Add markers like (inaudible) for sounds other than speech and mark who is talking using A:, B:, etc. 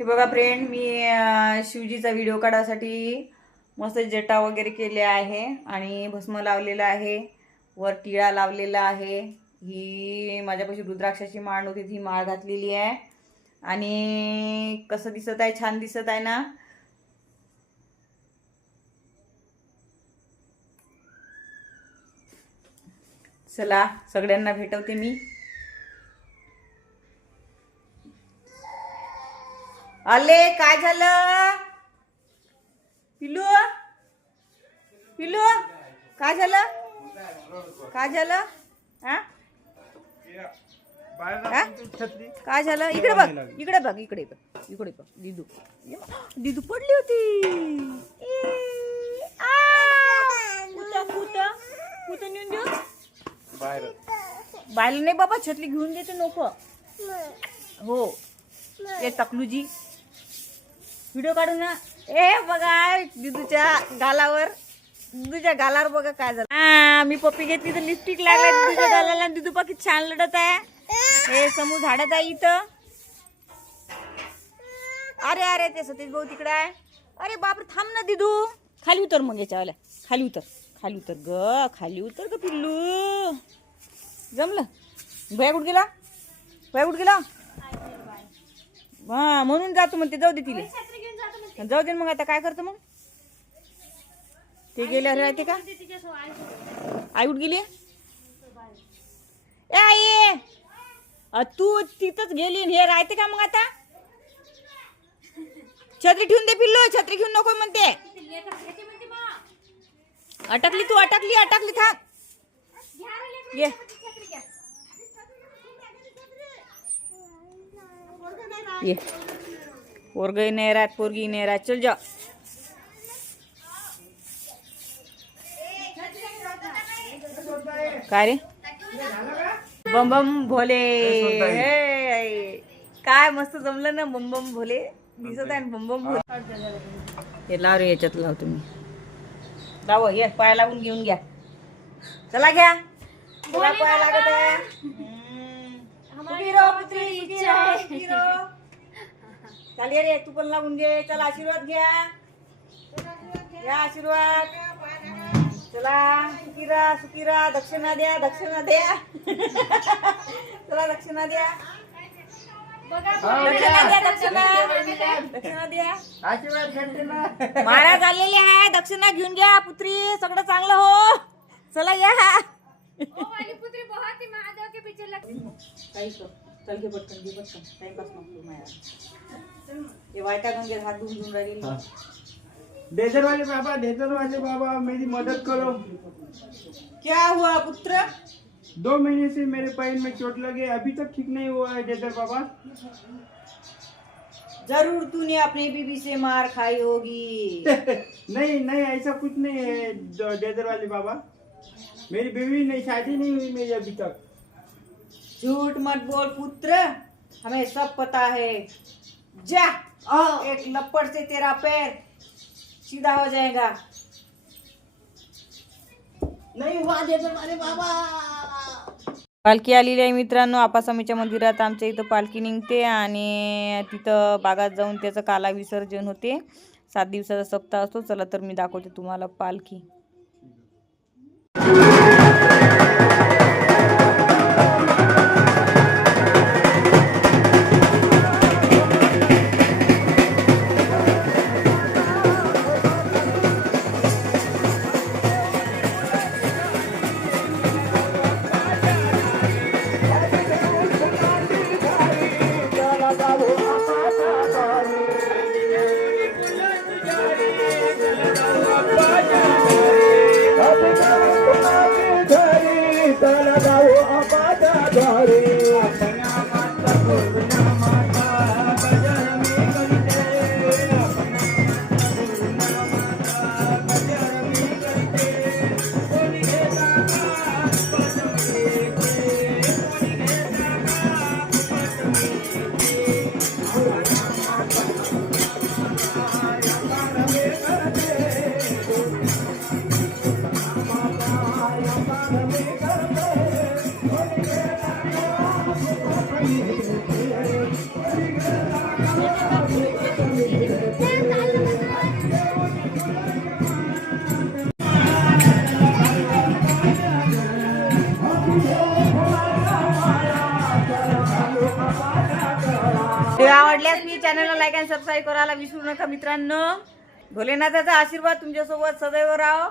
A: हे बघा फ्रेंड मी शिवजीचा व्हिडिओ काढायसाठी मस्त जटा वगैरे केले आहे आणि भस्म लावलेलं आहे वर टिळा लावलेला आहे. ही माझ्यापाशी रुद्राक्षाची माळ नव्हती ती माळ घातलेली आहे. आणि कसं दिसत आहे छान दिसत आहे ना? चला सगळ्यांना भेटवते मी. आले काय झालं? पिलू? पिलू? काय झालं? काय झालं? हा? हा? काय झालं? इकडे बघ इकडे बघ इकडे बघ इकडे बघ दिदू. दिदू पडली होती. ए, आ! कुठं कुठं? कुठं नेऊन देऊ? बायला नाही बाबा छत्री घेऊन देते नको. हो. ए तकलूजी. व्हिडिओ काढू ना. ए बघा दिदूच्या गालावर. दिदूच्या गालावर बघा काय झालं. हा मी पप्पी घेतली तर लिपस्टिक लागला दिदूच्या गालाला. आणि दिदू पाकी छान लढत आहे. हे समूह झाडत आहे इथं. अरे अरे ते सतीश भाऊ तिकडे आहे. अरे बापरे थांब ना दिदू. खाली उतर मग याच्यावाल्या. खाली उतर. खाली उतर ग. खाली उतर ग पिल्लू. जमलं? भया कुठं गेला? भया कुठं गेला? हा म्हणून जातो म्हणते जाऊ दे तिला. जाऊ दे मग आता काय करतो मग? ते गेल्यावर राहते का? आई उठ गेली? ए आई! तू तिथंच गेली हे राहते का मग आता? छत्री ठेवून दे पिल्लो छत्री घेऊन नको म्हणते. अटकली तू अटकली अटकली थांब. ये. ये. पोरगही नाही राहत पोरगी नाही राहत. चल जा. काय रे? बम बम भोले. हे, काय मस्त जमलं ना बम बम भोले. दिसत आहे ना बम बम भोले. हे लाव रे याच्यात लाव तुम्ही लाव ये पाय लागून घेऊन घ्या. चला घ्या. पाय लागत आहे हम्म. सुखी रहो पुत्री, सुखी रहो, सुखी रहो. चाल ये रे तू पण लागून घे. चला आशीर्वाद घ्या. घ्या आशीर्वाद. चला सुखी राहा दक्षिणा द्या दक्षिणा द्या. चला दक्षिणा द्या. दक्षिणा द्या दक्षिणा. दक्षिणा द्या
B: आशीर्वाद करते ना
A: महाराज आलेले आहे. दक्षिणा घेऊन घ्या पुत्री. सगळं चांगलं हो. चला या. काही कर. चल घे पटकन घे पटकन. टाइमपास नको माया. हे वायटा गंगे हात धुवून धुवून राहिली
B: डेजर वाले बाबा डेजर वाले बाबा मेरी मदद करो।
A: क्या हुआ पुत्र?
B: दो महीने से मेरे पैर में चोट लगे अभी तक ठीक नहीं हुआ है डेजर बाबा।
A: ज़रूर तूने अपनी बीबी से मार खाई होगी। (laughs)
B: नहीं नहीं ऐसा कुछ नहीं है डेजर वाले बाबा। मेरी बीवी नहीं शादी नहीं हुई मेरी अभी तक।
A: झूठ मत बोल पुत्र हमें सब पता है। जा। एक लपड़ से तेरा पैर सीधा हो जाएगा।
B: नहीं हुआ डेजर वाले बाबा।
A: पालखी आलेली आहे मित्रांनो आपासामीच्या मंदिरात आमच्या इथं पालखी निघते आणि तिथं बागात जाऊन त्याचं काला विसर्जन होते. सात दिवसाचा सप्ताह असतो चला तर मी दाखवते तुम्हाला पालखी.
B: करते
A: व्हिडिओ आवडल्यास मी चॅनलला लाईक आणि सबस्क्राईब करायला विसरू नका मित्रांनो. भोलेनाथाचा आशीर्वाद तुमच्यासोबत सदैव राहो.